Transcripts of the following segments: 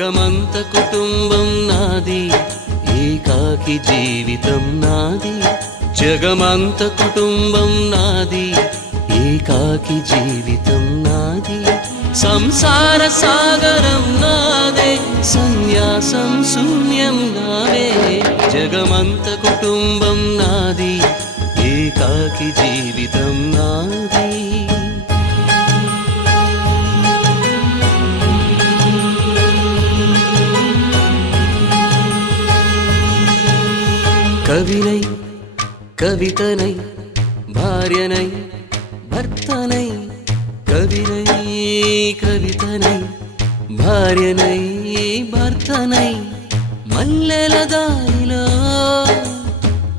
జగమంత కుటుంబం నాది, ఏకాకి జీవితం నాది. జగమంత కుటుంబం నాది, ఏకాకి జీవితం నాది. సంసార సాగరం నాదే, సన్యాసం శూన్యం నావే. జగమంత కుటుంబం నాది, ఏకాకి జీవితం నాది. కవినై కవితనై భార్యనై భర్తనై, కవినై కవితనై భార్యనై భర్తనై. మల్లెల దారిలో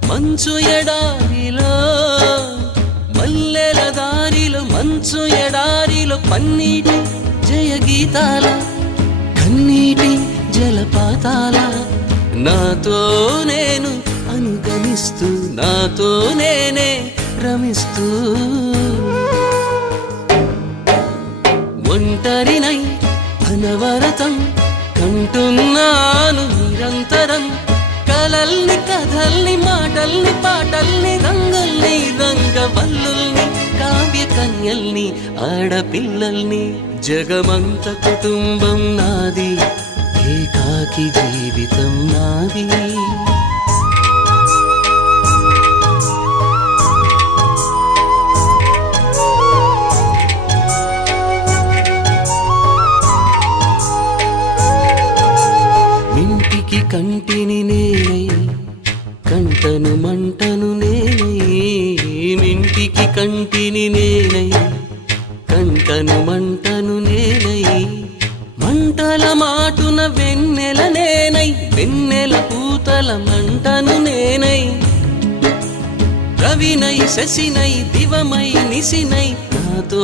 మంచు ఎడారిలో, మల్లెల దారిలో మంచు ఎడారిలో, పన్నీటి జయ గీతాల కన్నీటి జలపాతాల. నాతో నేను అనుగమిస్తూ, నాతో నేనే రమిస్తూ. ఒంటరినై అనవరతం కంటున్నాను నిరంతరం. కలల్ని కథల్ని మాటల్ని పాటల్ని, రంగుల్ని రంగవల్లుల్ని, కావ్య కన్యల్ని ఆడపిల్లల్ని. జగమంత కుటుంబం నాది, ఏకాకి జీవితం నాది. ఇంటికి కంటిని నేనై, కంటను మంటను నేనై. ఇంటికి కంటిని నేనై, కంటను మంటను నేనై. మంటల మాటున వెన్నెల నేనై, వెన్నెల పూతల మంటను నేనై. రవినై శశినై దివమై నిశినై, నాతో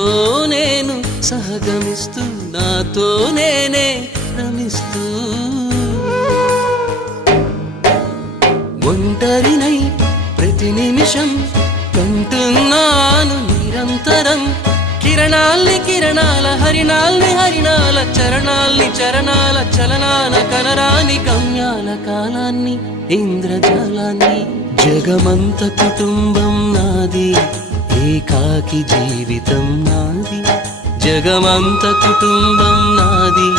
నేను సహగమిస్తూ, నాతో నేనే రమిస్తూ. ఒంటరినై ప్రతి నిమిషం కంటున్నాను నిరంతరం. కిరణాల్ని కిరణాల, హరిణాల్ని హరిణాల, చరణాల్ని చరణాల చలనాన, కనరాని గమ్యాల కాలాన్ని ఇంద్రజాలాన్ని. జగమంత కుటుంబం నాది, ఏకాకి జీవితం నాది. జగమంత కుటుంబం నాది,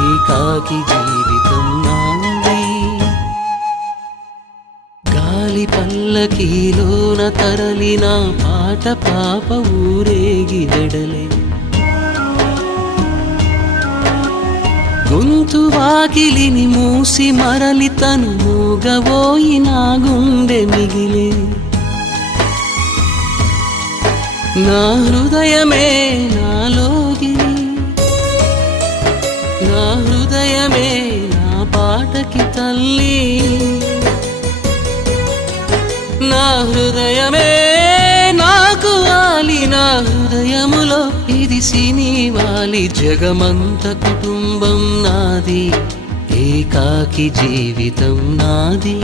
ఏకాకి జీవితం నాది. గాలి పల్లకీలోన తరలిన పాట పాప ఊరేగి వెడలే. గొంతు వాకిలిని మూసి మరలి తను మూగబోయి నా గుండె మిగిలే. నా హృదయమే నాలోగిరి, నా హృదయమే నా పాటకి తల్లి. నా హృదయమే నాకు వాలి, నా హృదయములో ఇది సినివాలి. జగమంత కుటుంబం నాది, ఏకాకి జీవితం నాది.